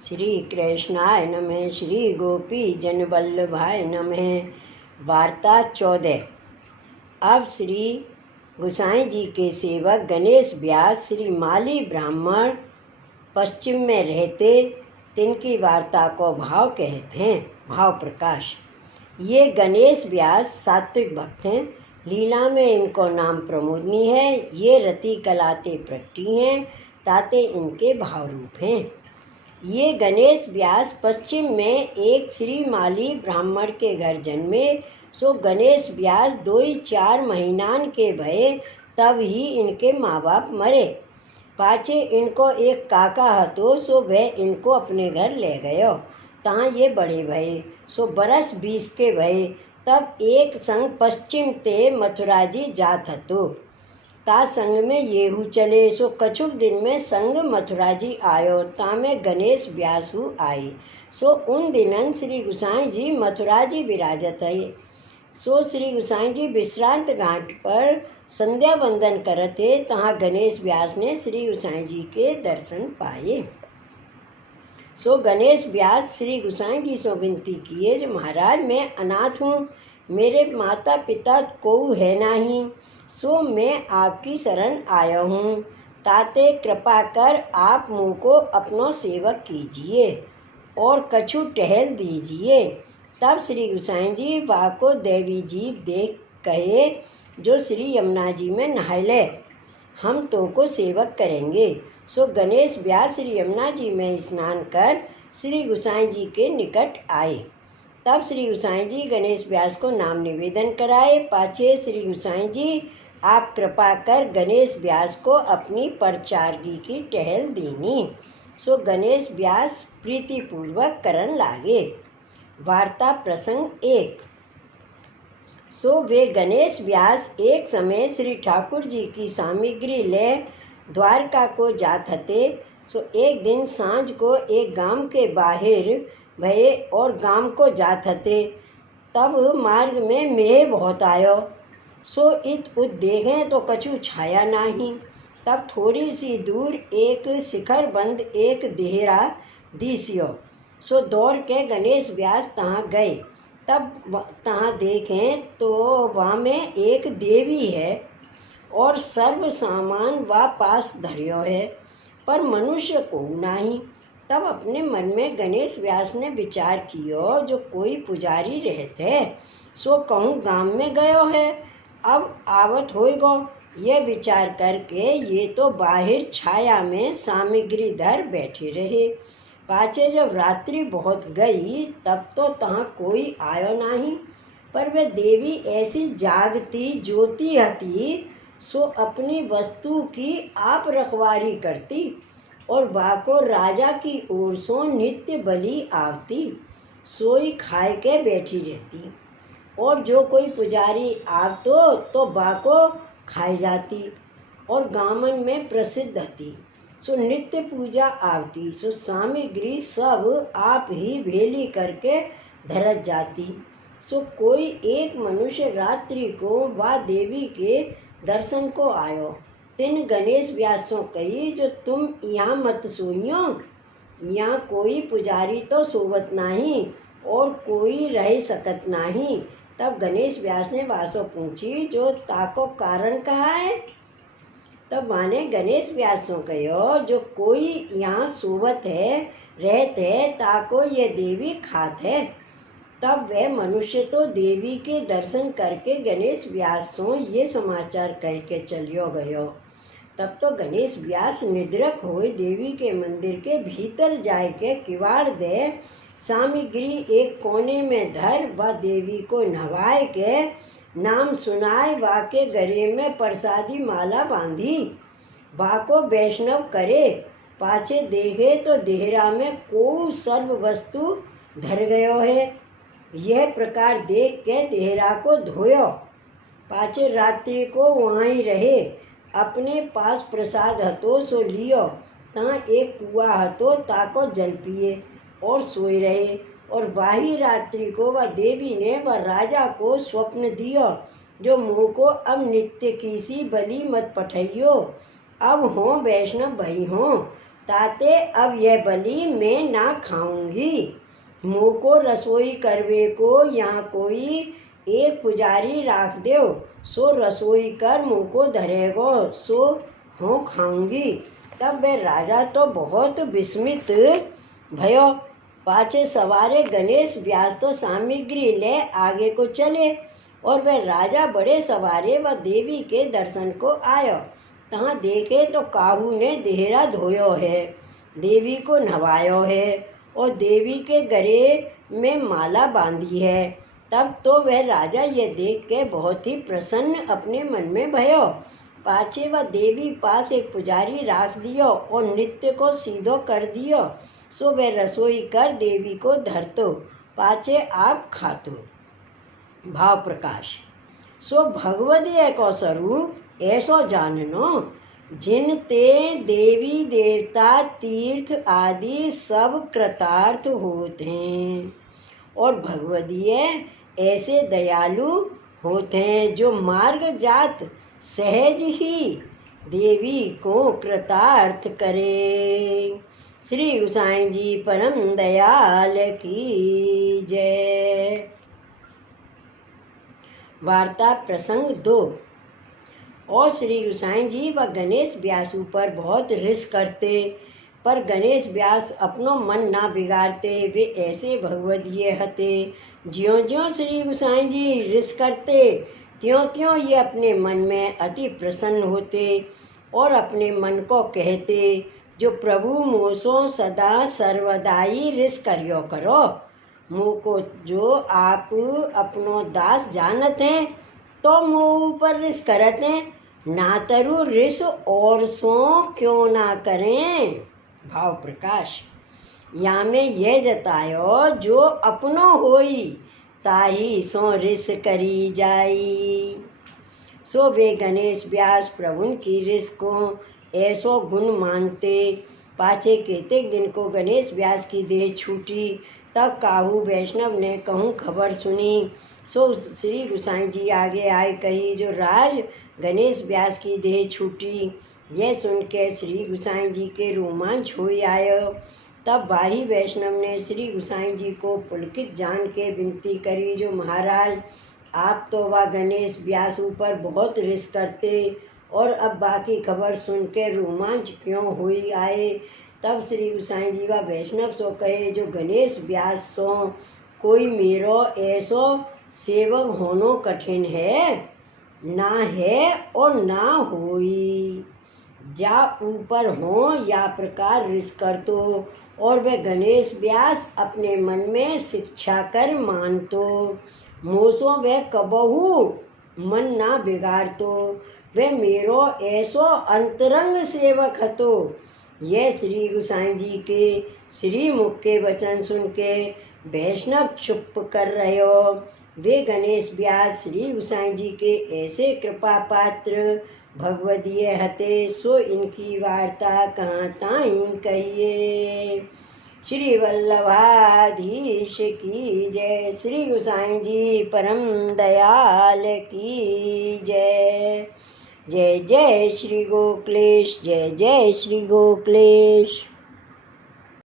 श्री कृष्णाय नमः। श्री गोपी जन वल्लभाय नमः। वार्ता 14। अब श्री गोसाई जी के सेवक गणेश व्यास श्री माली ब्राह्मण पश्चिम में रहते, तिनकी वार्ता को भाव कहते हैं। भाव प्रकाश। ये गणेश व्यास सात्विक भक्त हैं। लीला में इनको नाम प्रमोदनी है। ये रति कलाते प्रकटी हैं, ताते इनके भाव रूप हैं। ये गणेश व्यास पश्चिम में एक श्री माली ब्राह्मण के घर जन्मे। सो गणेश व्यास 2-4 महीनान के भये, तब ही इनके माँ बाप मरे। पाछे इनको एक काका हतो, सो वह इनको अपने घर ले गयो। तहाँ ये बड़े भये। सो बरस 20 के भये, तब एक संग पश्चिम ते मथुरा जी जात हतो। ता संग में येहू चले। सो कछुक दिन में संग मथुरा जी आयो, ता में गणेश व्यासु आई। सो उन दिनन श्री गोसाई जी मथुरा जी विराजत है। सो श्री गोसाई जी विश्रांत घाट पर संध्या वंदन करते, तहाँ गणेश व्यास ने श्री गोसाई जी के दर्शन पाए। सो गणेश व्यास श्री गोसाई जी से विनती किए, जो महाराज मैं अनाथ हूँ, मेरे माता पिता कोई है नहीं, सो मैं आपकी शरण आया हूँ। ताते कृपा कर आप मुँह को अपनो सेवक कीजिए और कछु टहल दीजिए। तब श्री गोसाई जी वाको देवी जीव देख कहे, जो श्री यमुना जी में नहाले, हम तो को सेवक करेंगे। सो गणेश व्यास श्री यमुना जी में स्नान कर श्री गोसाई जी के निकट आए। तब श्री गोसाई जी गणेश व्यास को नाम निवेदन कराए। पाछे श्री गोसाई जी आप कृपा कर गणेश व्यास को अपनी परचारगी की टहल दीनी। सो गणेश व्यास प्रीतिपूर्वक करन लागे। वार्ता प्रसंग 1। सो वे गणेश व्यास एक समय श्री ठाकुर जी की सामग्री ले द्वारका को जात हते। सो एक दिन सांझ को एक गांव के बाहर भये और गांव को जात हते। तब मार्ग में मेह बहुत आयो। सो इत उत देखें तो कछु छाया नहीं। तब थोड़ी सी दूर एक शिखर बंद एक देहरा दिसियो। सो दौड़ के गणेश व्यास तहाँ गए। तब तहाँ देखें तो वहाँ में एक देवी है और सर्व सामान वा पास धर्यो है, पर मनुष्य को नहीं। तब अपने मन में गणेश व्यास ने विचार कियो, जो कोई पुजारी रहते, सो कहूँ गांव में गयो है, अब आवत होएगो। ये विचार करके ये तो बाहर छाया में सामग्री धर बैठे रहे। पाछे जब रात्रि बहुत गई, तब तो तहाँ कोई आयो नहीं, पर वह देवी ऐसी जागती ज्योति हती, सो अपनी वस्तु की आप रखवारी करती और वाको राजा की ओर सो नित्य बलि आवती। सोई खाए के बैठी रहती और जो कोई पुजारी आवतो तो बाको खाई जाती और गामन में प्रसिद्ध हती। सो नित्य पूजा आवती। सो सामग्री सब आप ही भेली करके धरत जाती। सो कोई एक मनुष्य रात्रि को वा देवी के दर्शन को आयो। तिन गणेश व्यास सो कही, जो तुम यहाँ मत सोइयो, यहाँ कोई पुजारी तो सोवत नहीं और कोई रह सकत नहीं। तब गणेश व्यास ने वासो पूछी, जो ताको कारण कहा है। तब माने गणेश व्यास सो कहो, जो कोई यहाँ सोवत है रहत है, ताको ये देवी खात है। तब वह मनुष्य तो देवी के दर्शन करके गणेश व्यास सो ये समाचार कह के चलियो गयो। तब तो गणेश व्यास निद्रक होए देवी के मंदिर के भीतर जाए के किवाड़ दे सामग्री एक कोने में धर व देवी को नहवाए के नाम सुनाए, वाके गले में प्रसादी माला बांधी, वाको वैष्णव करे। पाछे देखे तो देहरा में को सर्व वस्तु धर गयो है। यह प्रकार देख के देहरा को धोयो। पाछे रात्रि को वहाँ ही रहे। अपने पास प्रसाद हतो सो लियो। ता एक कुआ हतो, ताको जल पिए और सोए रहे। और वाही रात्रि को वह देवी ने वह राजा को स्वप्न दियो, जो मुँह को अब नित्य की सी बलि मत पठइयो, अब हो वैष्णव भई हो। ताते अब यह बलि मैं ना खाऊंगी। मुँह को रसोई करवे को यहाँ कोई एक पुजारी राख दो, सो रसोई कर मुँह को धरेगो, सो हों खाऊंगी। तब वह राजा तो बहुत विस्मित भयो। पाछे सवारे गणेश व्यास तो सामग्री ले आगे को चले, और वह राजा बड़े सवारे व देवी के दर्शन को आयो। तहाँ देखे तो काहू ने देहरा धोयो है, देवी को नहवायो है और देवी के गले में माला बांधी है। तब तो वह राजा ये देख के बहुत ही प्रसन्न अपने मन में भयो। पाछे वह देवी पास एक पुजारी राख दियो और नृत्य को सीधो कर दियो, सो वह रसोई कर देवी को धरतो, पाछे आप खातो। भाव प्रकाश। सो भगवदीय को स्वरूप ऐसो जाननो, जिन ते देवी देवता तीर्थ आदि सब कृतार्थ होते हैं। और भगवदीय ऐसे दयालु होते हैं जो मार्ग जात सहज ही देवी को कृतार्थ करे। श्री गोसाई जी परम दयाल की जय। वार्ता प्रसंग 2। और श्री गोसाई जी व गणेश व्यास ऊपर बहुत रिस करते, पर गणेश व्यास अपनो मन ना बिगाड़ते। वे ऐसे भगवदीय हते, ज्यों ज्यों श्री गोसाई जी रिस करते त्यों त्यों ये अपने मन में अति प्रसन्न होते और अपने मन को कहते, जो प्रभु मोसो सदा सर्वदाई रिस करियो करो। मुँह को जो आप अपनो दास जानत हैं, तो मुँह ऊपर रिस करत हैं, ना तरु रिस और सो क्यों ना करें। भाव प्रकाश। या में यह जतायो, जो अपनो होई ताही सो रिस करी जाई। सो वे गणेश व्यास प्रभु की रिस को ऐसो गुण मानते। पाछे केते दिन को गणेश व्यास की देह छूटी, तब काहू वैष्णव ने कहूँ खबर सुनी। सो श्री गोसाई जी आगे आए कही, जो राज गणेश व्यास की देह छूटी। यह सुन के श्री गोसाई जी के रोमांच हो आयो। तब वाही वैष्णव ने श्री गोसाई जी को पुलकित जान के विनती करी, जो महाराज आप तो वह गणेश व्यास ऊपर बहुत रिस करते और अब बाकी खबर सुन के रोमांच क्यों हुई आए। तब श्री गोसाई जी व वैष्णव सो कहे, जो गणेश व्यास सो कोई मेरो ऐसो सेवक होनो कठिन है, ना है और ना होई। जा ऊपर हो या प्रकार रिस कर तो, और वह गणेश व्यास अपने मन में शिक्षा कर मानतो। मोसो वह कबहू मन ना बिगाड़तो, वह मेरो ऐसो अंतरंग सेवक हतो। यह श्री गोसाई जी के श्री मुख के वचन सुन के वैष्णव चुप कर रहो। वे गणेश व्यास श्री गोसाई जी के ऐसे कृपा पात्र भगवदीय हते, सो इनकी वार्ता कहाँ ताईं कहिए। श्री वल्लभाधीश की जय। श्री गोसाई जी परम दयाल की जय। जय जय श्री गोकुलेश, जय जय श्री गोकुलेश।